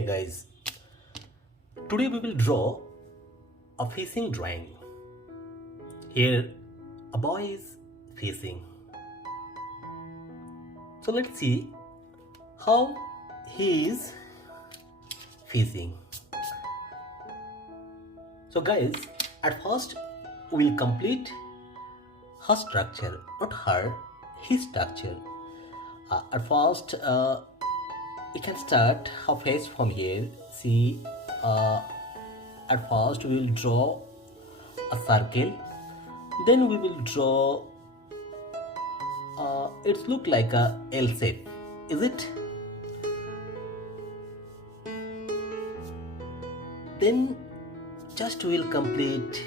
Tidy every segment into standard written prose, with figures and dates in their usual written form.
Hey guys, today we will draw a fishing drawing. Here, a boy is fishing. So let's see how he is fishing. So guys, at first we'll complete her structure, not her, his structure. At first, we can start her face from here. See, at first we will draw a circle, then we will draw it look like a L shape, is it? Then just we'll complete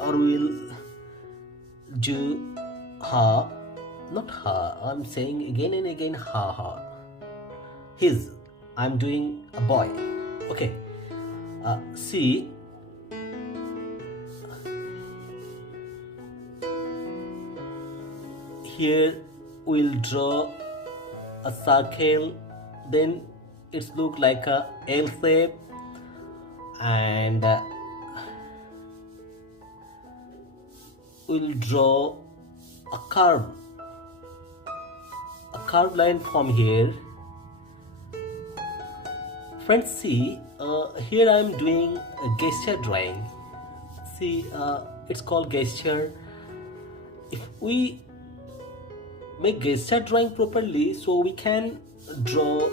or we'll do her, not her, I'm saying again and again her, his, I'm doing a boy. Okay, see, here we'll draw a circle, then it's look like a L shape, and we'll draw a curved line from here. Friends, see, here I'm doing a gesture drawing. See, it's called gesture. If we make gesture drawing properly, so we can draw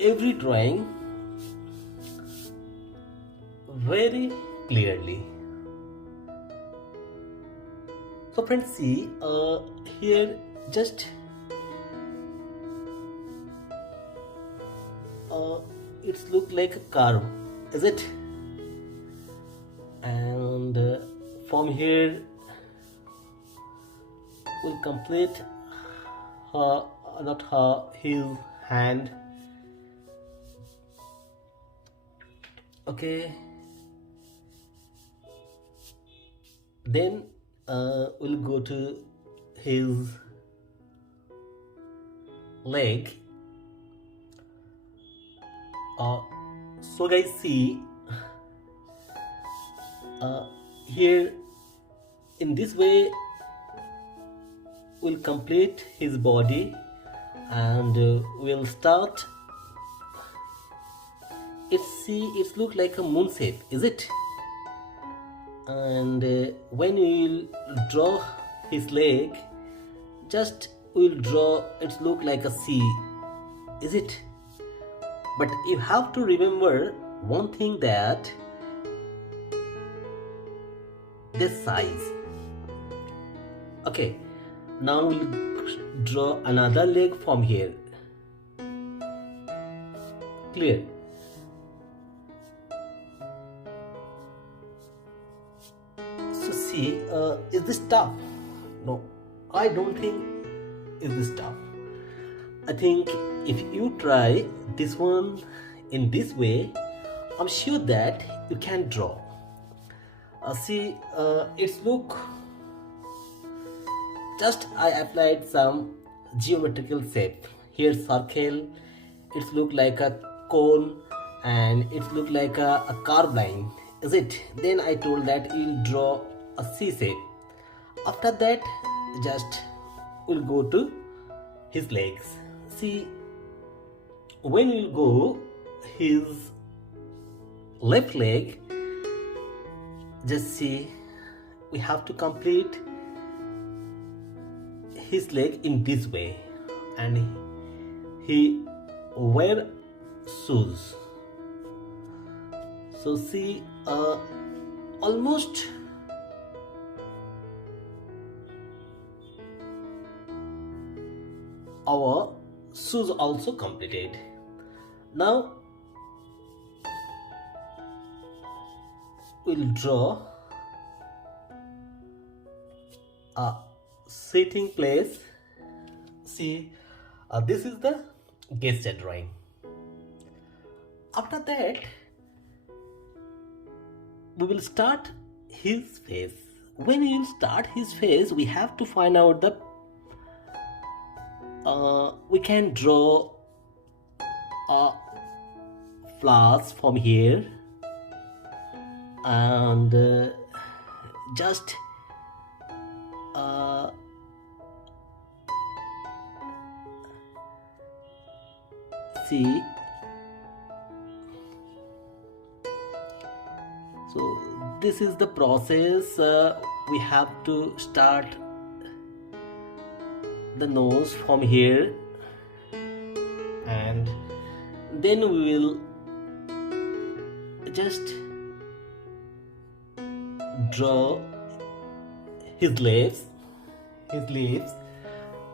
every drawing very clearly. So friends, see, here just it's look like a curve, is it? And from here we'll complete her, not her, his hand. Okay, then we'll go to his leg. So guys, see, here in this way we'll complete his body, and we'll start. It's look like a moon shape, is it? And when we'll draw his leg, just we'll draw it look like a C, is it? But you have to remember one thing, that this size. Okay, now we'll draw another leg from here. Clear? So see, is this tough? No, I don't think is this tough. I think if you try this one in this way, I'm sure that you can draw. See, it's look, just I applied some geometrical shape. Here circle, it's look like a cone, and it's look like a curved line, is it? Then I told that you'll draw a C shape. After that, just we'll go to his legs. See, when we'll go his left leg, just see, we have to complete his leg in this way, and he wear shoes. So see, almost our shoes also completed. Now we'll draw a sitting place. See, this is the gesture drawing. After that, we will start his face. When we will start his face, we have to find out the we can draw flowers from here, and just uh, see. So this is the process. We have to start the nose from here, and then we will just draw his leaves,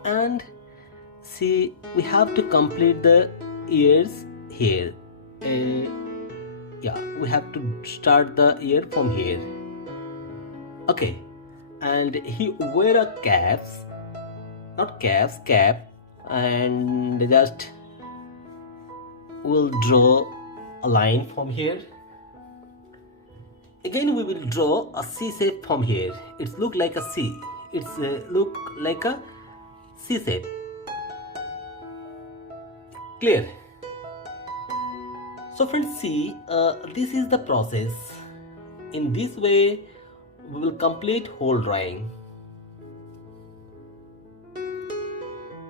and see, we have to complete the ears here. Yeah, we have to start the ear from here. Okay, and he wear a cap, and just we'll draw a line from here. Again we will draw a C shape from here. It's look like a C. It's look like a C shape. Clear? So friends, see, this is the process. In this way we will complete whole drawing.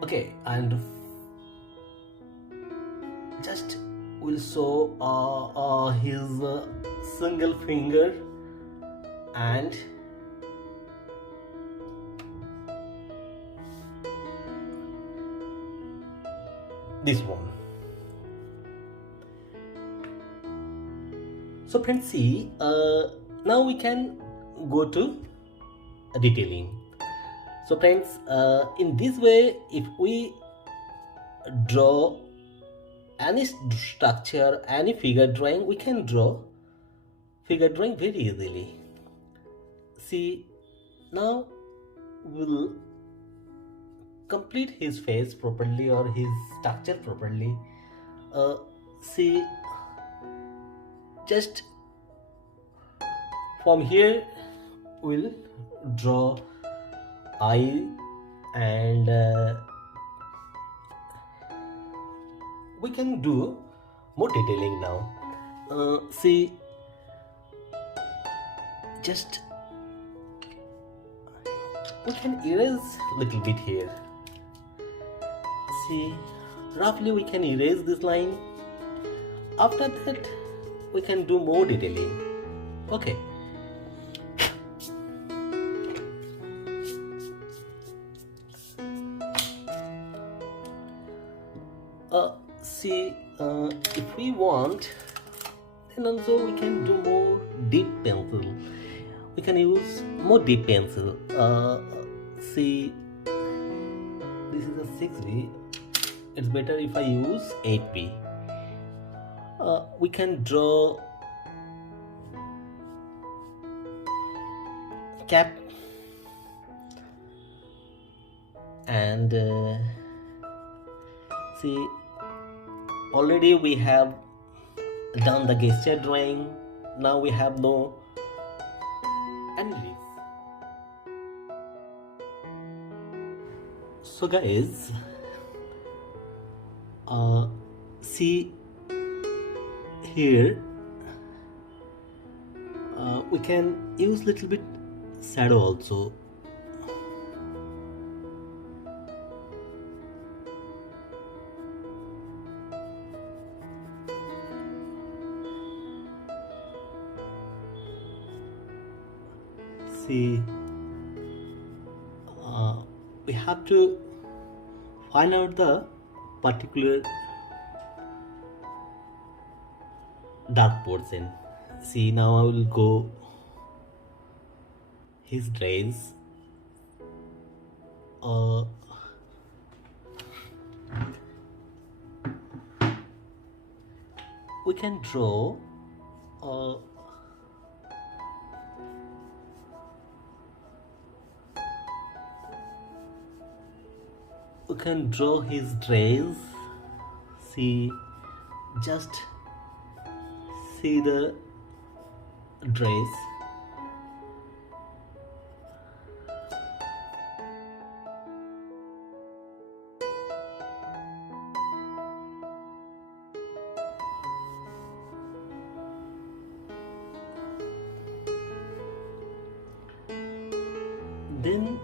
Okay, and just we'll show his single finger, and this one. So friends, see, now we can go to detailing. So friends, in this way, if we draw any structure, any figure drawing, we can draw figure drawing very easily. See, now we'll complete his face properly, or his structure properly. See, just from here we'll draw eye, and we can do more detailing now. See, just we can erase little bit here. See, roughly we can erase this line. After that we can do more detailing. Okay, see, if we want, then also we can do more deep pencil. We can use more deep pencil. See, this is a 6B. It's better if I use 8B. We can draw cap, and see, already we have done the gesture drawing. Now we have no analysis. So guys, see here, we can use little bit shadow also. See, we have to find out the particular dark portion. See, now I will go his dress. We can draw his dress. See, just see the dress. then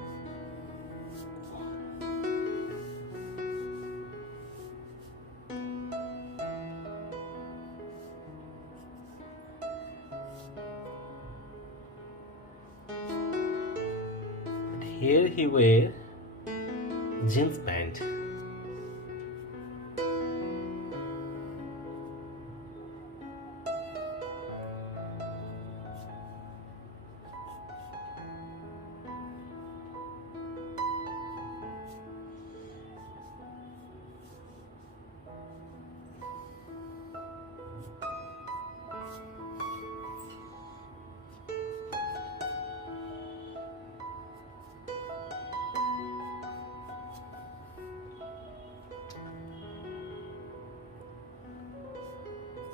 here he wear jeans pant.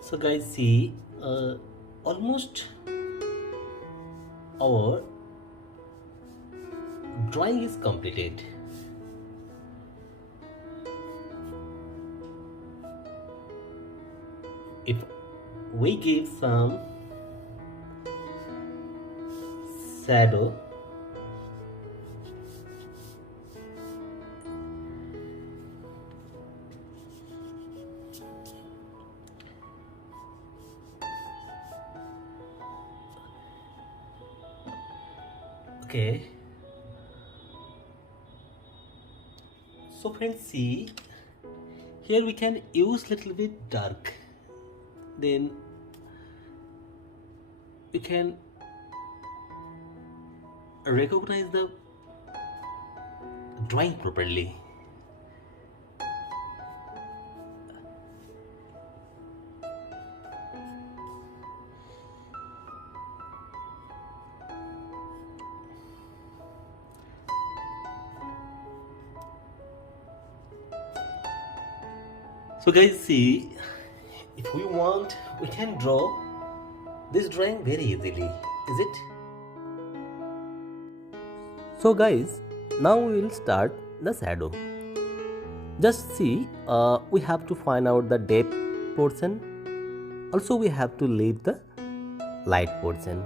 So guys, see, almost our drawing is completed. If we give some shadow, okay, so friends, see, here we can use little bit dark, then we can recognize the drawing properly. So guys, see, if we want, we can draw this drawing very easily, is it? So guys, now we will start the shadow. Just see, we have to find out the depth portion. Also, we have to leave the light portion.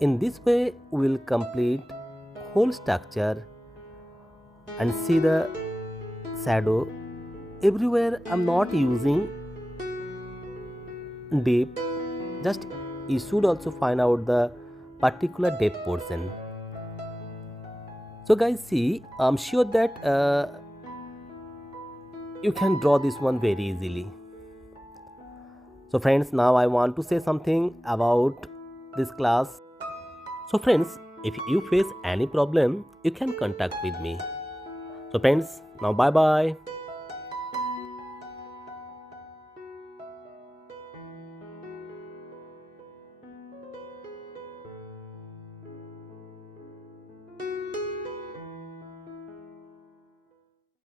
In this way, we will complete whole structure and see the shadow. Everywhere I'm not using depth, just you should also find out the particular depth portion. So guys, see, I'm sure that you can draw this one very easily. So friends, now I want to say something about this class. So friends, if you face any problem, you can contact with me. So friends, now bye bye.